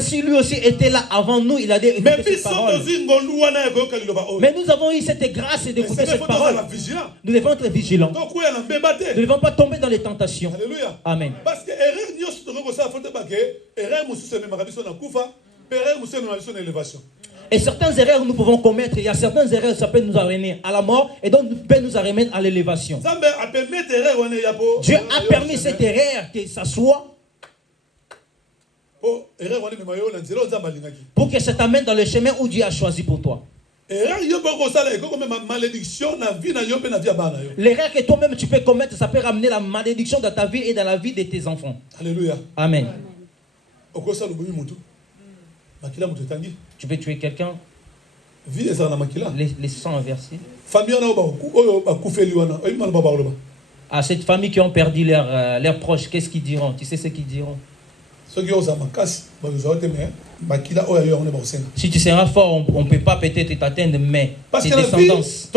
Si lui aussi était là avant nous, il a dit écoutez cette parole. Mais nous avons eu cette grâce d'écouter cette parole. Nous devons être vigilants. Nous ne devons pas tomber dans les tentations. Alléluia. Amen. Parce que et certaines erreurs nous pouvons commettre. Il y a certaines erreurs ça peut nous amener à la mort et donc peut nous amener à l'élévation. Dieu a permis cette erreur que ça soit pour que ça t'amène dans le chemin où Dieu a choisi pour toi. L'erreur que toi-même tu peux commettre, ça peut ramener la malédiction dans ta vie et dans la vie de tes enfants. Alléluia. Amen. Tu peux tuer quelqu'un. Les sangs inversés. À cette famille qui ont perdu leurs proches, qu'est-ce qu'ils diront? Tu sais ce qu'ils diront? Si tu seras fort, on ne peut pas peut-être t'atteindre, mais tes descendances.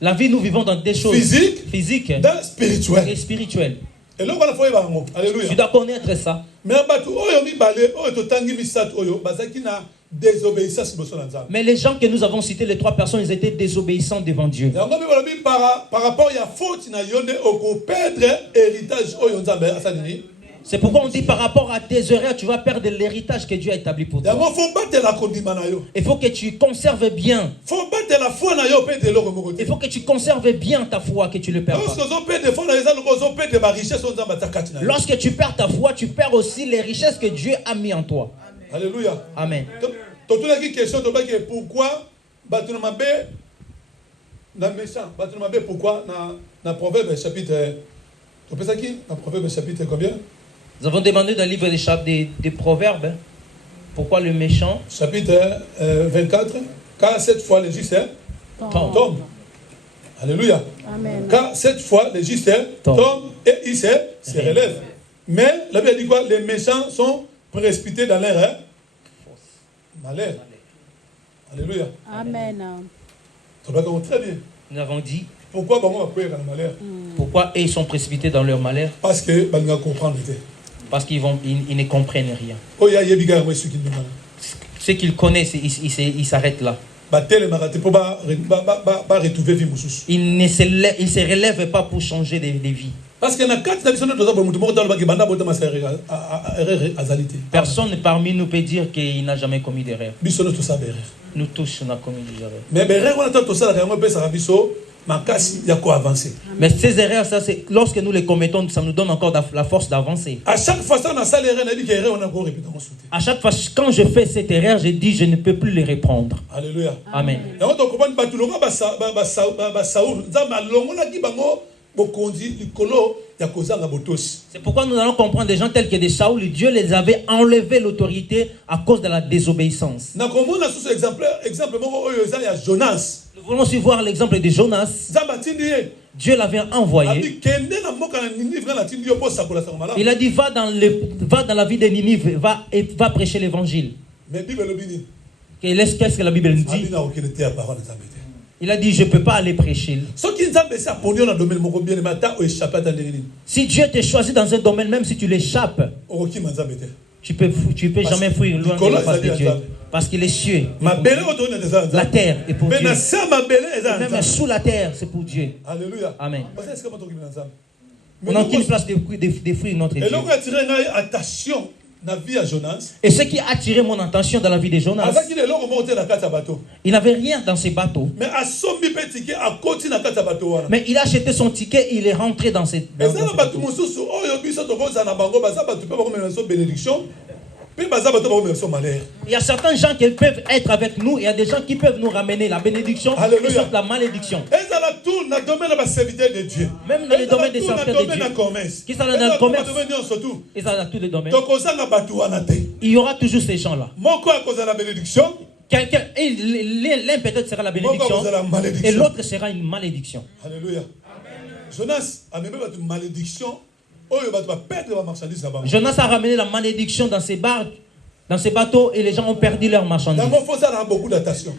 La vie, nous vivons dans des choses physiques et spirituelles. Tu dois connaître ça. Mais les gens que nous avons cités, les 3 personnes, ils étaient désobéissants devant Dieu. C'est pourquoi on dit par rapport à tes erreurs, tu vas perdre l'héritage que Dieu a établi pour toi. Il faut que tu conserves bien. Il faut que tu conserves bien ta foi, que tu ne le perds pas. Lorsque tu perds ta foi, tu perds aussi les richesses que Dieu a mis en toi. Alléluia. Amen. Pourquoi pourquoi dans Proverbe chapitre combien? Nous avons demandé dans le livre des Proverbes pourquoi le méchant. Chapitre 24. Car cette fois les justes tombent. Alléluia. Amen. Car cette fois les justes tombent et ils se relèvent. Mais la Bible dit quoi? Les méchants sont précipités dans leur malheur. Alléluia. Amen. Très bien. Nous avons dit. Pourquoi malheur? Pourquoi ils sont précipités dans leur malheur? Parce que parce qu'ils ne comprennent rien. Ce qu'ils connaissent, ils s'arrêtent là. Ils ne se relèvent pas pour changer de vie. Parce que personne parmi nous peut dire qu'il n'a jamais commis d'erreur. Nous tous, on a commis des erreurs. Mais ces erreurs, ça, c'est lorsque nous les commettons, ça nous donne encore la force d'avancer. À chaque fois, quand je fais cette erreur, je dis je ne peux plus les reprendre. Alléluia. Amen. C'est pourquoi nous allons comprendre des gens tels que des Saoul, Dieu les avait enlevé l'autorité à cause de la désobéissance. Nous voulons aussi voir l'exemple de Jonas. Dieu l'avait envoyé. Il a dit va dans la ville de Ninive, va prêcher l'évangile. Qu'est-ce que la Bible nous dit? Il a dit je ne peux pas aller prêcher. Si Dieu te choisit dans un domaine, même si tu l'échappes, tu peux jamais fuir loin de la face de Dieu. Parce qu'il est cieux. La terre est pour Dieu. Même sous la terre, c'est pour Dieu. Alléluia. Amen. On n'a aucune place de fruits notre Dieu. Et ce qui a attiré mon attention dans la vie de Jonas, il n'avait rien dans ses bateaux. Mais il a acheté son ticket et il est rentré dans ses bateaux. Il y a certains gens qui peuvent être avec nous, et il y a des gens qui peuvent nous ramener la bénédiction et surtout la malédiction. Même dans les domaines des serviteurs de Dieu, qui sont dans le commerce, ils sont dans tous les domaines. Il y aura toujours ces gens-là. L'un peut-être sera la bénédiction et l'autre sera une malédiction. Alléluia. Jonas a même pas une malédiction. Jonas a ramené la malédiction dans ses barques Dans ces bateaux, et les gens ont perdu leur marchandises.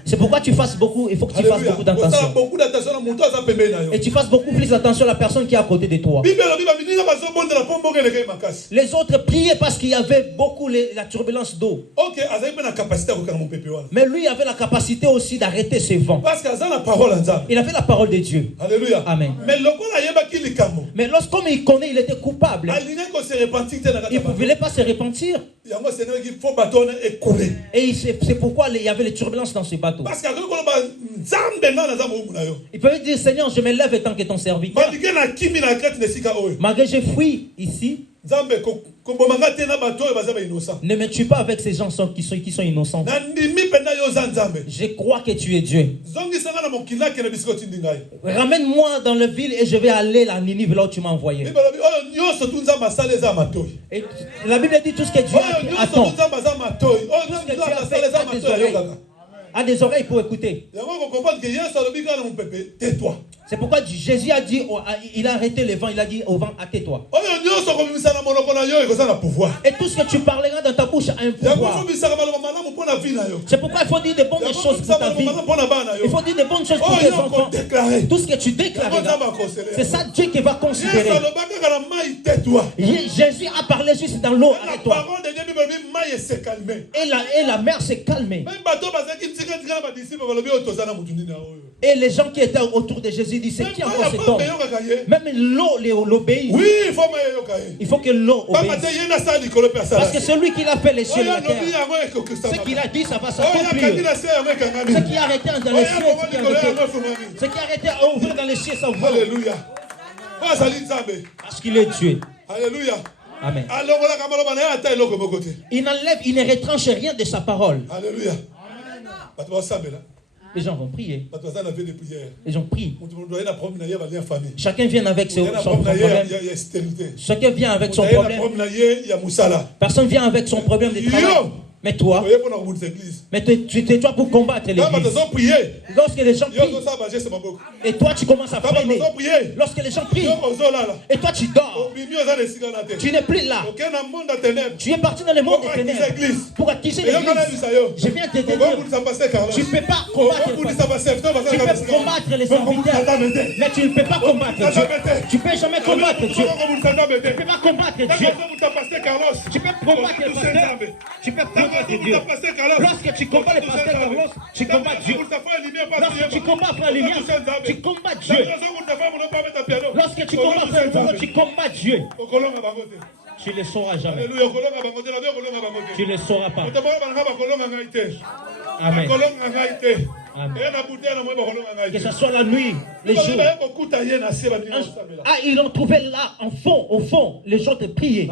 C'est pourquoi tu fasses beaucoup, il faut que tu fasses beaucoup d'attention. Et tu fasses beaucoup plus attention à la personne qui est à côté de toi. Les autres priaient parce qu'il y avait beaucoup la turbulence d'eau. Mais lui avait la capacité aussi d'arrêter ce vent. Il avait la parole de Dieu. Alléluia. Amen. Mais lorsqu'il il connaît, il était coupable. Il ne voulait pas se repentir. Et c'est pourquoi il y avait les turbulences dans ce bateau. Il peut dire, Seigneur, je me lève tant que ton serviteur. Malgré j'ai fui ici. Ne me tue pas avec ces gens qui sont innocents. Je crois que tu es Dieu. Ramène-moi dans la ville et je vais aller à Ninive là où tu m'as envoyé. Et la Bible dit tout ce que Dieu attend. A des oreilles pour écouter. C'est pourquoi Jésus a dit, il a arrêté le vent, il a dit au vent, tais-toi. Et tout ce que tu parleras dans ta bouche a un pouvoir. C'est pourquoi il faut dire de bonnes choses pour ta vie. Il faut dire de bonnes choses pour tes enfants. Tout ce que tu déclareras, c'est ça Dieu qui va considérer. Jésus a parlé juste dans l'eau, arrête-toi. Et la mer s'est calmée. Et les gens qui étaient autour de Jésus disent, c'est qui encore cet homme? Même l'eau l'obéit. Oui, il faut que l'eau obéisse. Parce que celui qui a fait les cieux et la terre, ce qu'il a dit, ça va s'accomplir. Ce qui a arrêté dans les cieux, ce qui a arrêté à ouvrir dans les cieux, ça va. Alléluia. Parce qu'il est Dieu. Alléluia. Amen. Il n'enlève, il ne retranche rien de sa parole. Alléluia. Les gens vont prier. Les gens prient. Chacun vient avec son problème. Chacun vient avec son problème. Personne vient avec son problème de travail. Mais toi, tu es toi pour combattre l'église. Lorsque les gens prient, et toi tu commences à freiner. Lorsque les gens prient, et toi tu dors. Tu n'es plus là. Tu es parti dans le monde des ténèbres pour attiser l'église. Je viens te dire, tu ne peux pas combattre les serviteurs. Tu peux combattre les serviteurs, mais tu ne peux pas combattre Dieu. Tu ne peux jamais combattre Dieu. Tu ne peux pas combattre Dieu. Tu peux combattre le pasteur. Tu peux combattre Dieu. Lorsque tu combats le pasteur Carlos, tu combats Dieu. Lorsque tu combats Frère Lilian, tu combats Dieu. Lorsque tu combats Frère Lilian, tu combats Dieu. Tu ne le sauras jamais. Tu ne le sauras pas. Amen. Amen. Que ce soit la nuit, les jours. Ah, ils l'ont trouvé là, au fond, les gens te priaient.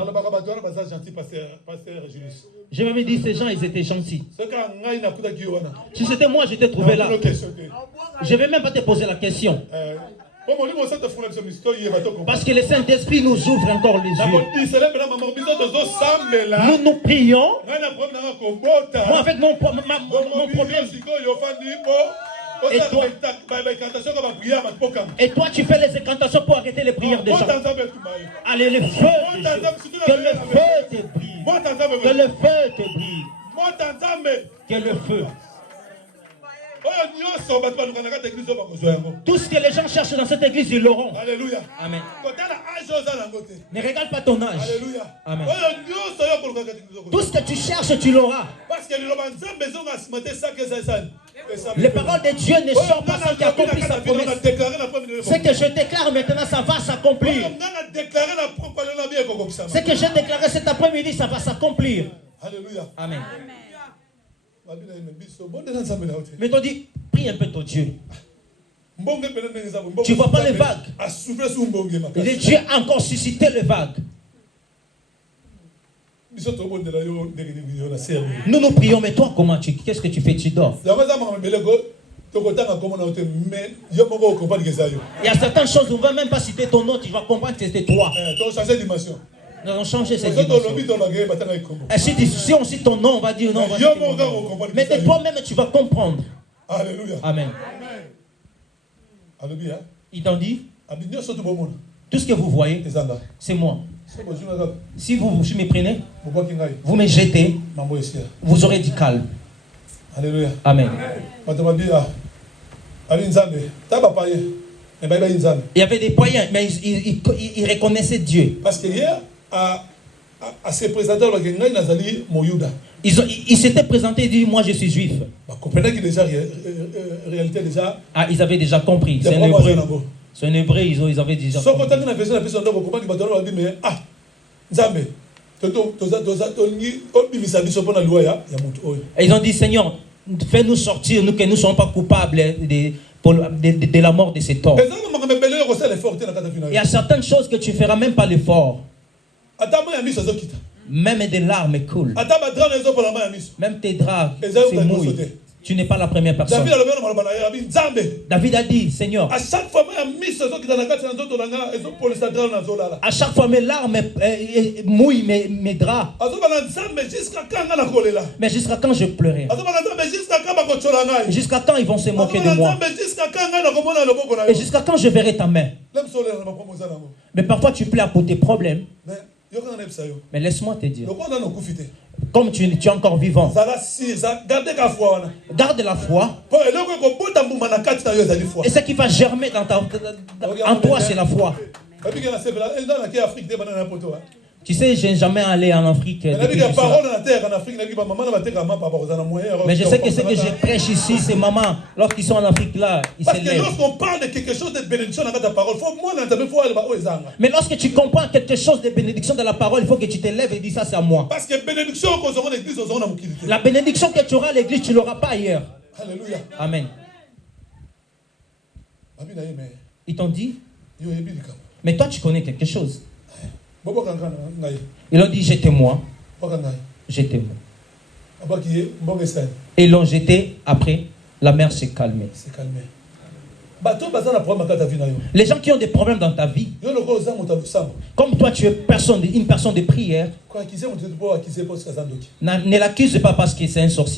Je m'avais dit, ces gens, ils étaient gentils. Si c'était moi, j'étais trouvé là. Je ne vais même pas te poser la question. Parce que le Saint-Esprit nous ouvre encore les yeux. Nous prions. Moi, avec mon problème. Et toi, tu fais les incantations pour arrêter les prières des gens. Allez, le feu de Dieu. Que le feu te brille. Que le feu te brille. Que le feu. Tout ce que les gens cherchent dans cette église, ils l'auront. Alléluia. Amen. Ne regarde pas ton âge. Alléluia. Amen. Tout ce que tu cherches, tu l'auras. Les paroles de Dieu ne sont pas sans qu'il accomplisse sa promesse. Ce que je déclare maintenant, ça va s'accomplir. Ce que j'ai déclaré cet après-midi, ça va s'accomplir. Alléluia. Amen. Mais toi dis, prie un peu ton Dieu. Tu ne vois pas les vagues. Et Dieu a encore suscité les vagues. Nous prions, mais toi, qu'est-ce que tu fais? Tu dors. Il y a certaines choses, on ne va même pas citer ton nom, tu vas comprendre que c'était toi. Nous allons changer cette dimension. Si on cite ton nom, on va dire non. Mais de toi-même, tu vas comprendre. Alléluia. Amen. Alléluia. Il t'en dit, tout ce que vous voyez, c'est moi. Si vous me prenez, vous me jetez, vous aurez du calme. Alléluia. Amen. Il y avait des païens, mais ils reconnaissaient Dieu. Parce que hier, à se présenter, ils s'étaient présentés et dit, moi je suis juif. Ah, ils avaient déjà compris. C'est un hébreu. C'est un hébreu, ils avaient déjà compris. Et ils ont dit, Seigneur, fais-nous sortir, nous que nous ne sommes pas coupables de la mort de cet homme. Il y a certaines choses que tu ne feras même pas l'effort. Même des larmes coulent. Même tes draps se mouillent. Tu n'es pas la première personne. David a dit, Seigneur, à chaque fois mes larmes mouillent mes draps. Mais jusqu'à quand je pleurais? Jusqu'à quand ils vont se moquer de moi? Et jusqu'à quand je verrai ta main? Mais parfois tu pleures pour tes problèmes. Mais laisse-moi te dire, comme tu es encore vivant, garde la foi. Et ce qui va germer en toi, c'est la foi. Tu sais, je n'ai jamais allé en Afrique. Mais je sais que ce que je prêche ici, c'est maman. Lorsqu'ils sont en Afrique là, ils se lèvent. Parce que lorsqu'on parle de quelque chose de bénédiction dans ta parole, mais lorsque tu comprends quelque chose de bénédiction dans la parole, il faut que tu te lèves et dis ça c'est à moi. Parce que bénédiction la bénédiction que tu auras à l'église, tu ne l'auras pas ailleurs. Alléluia. Amen. Ils t'ont dit, mais toi tu connais quelque chose. Ils ont dit jetez-moi. Jetez-moi. Et ils l'ont jeté. Après, la mer s'est calmée. Les gens qui ont des problèmes dans ta vie, comme toi tu es une personne de prière, ne l'accuse pas parce que c'est un sorcier.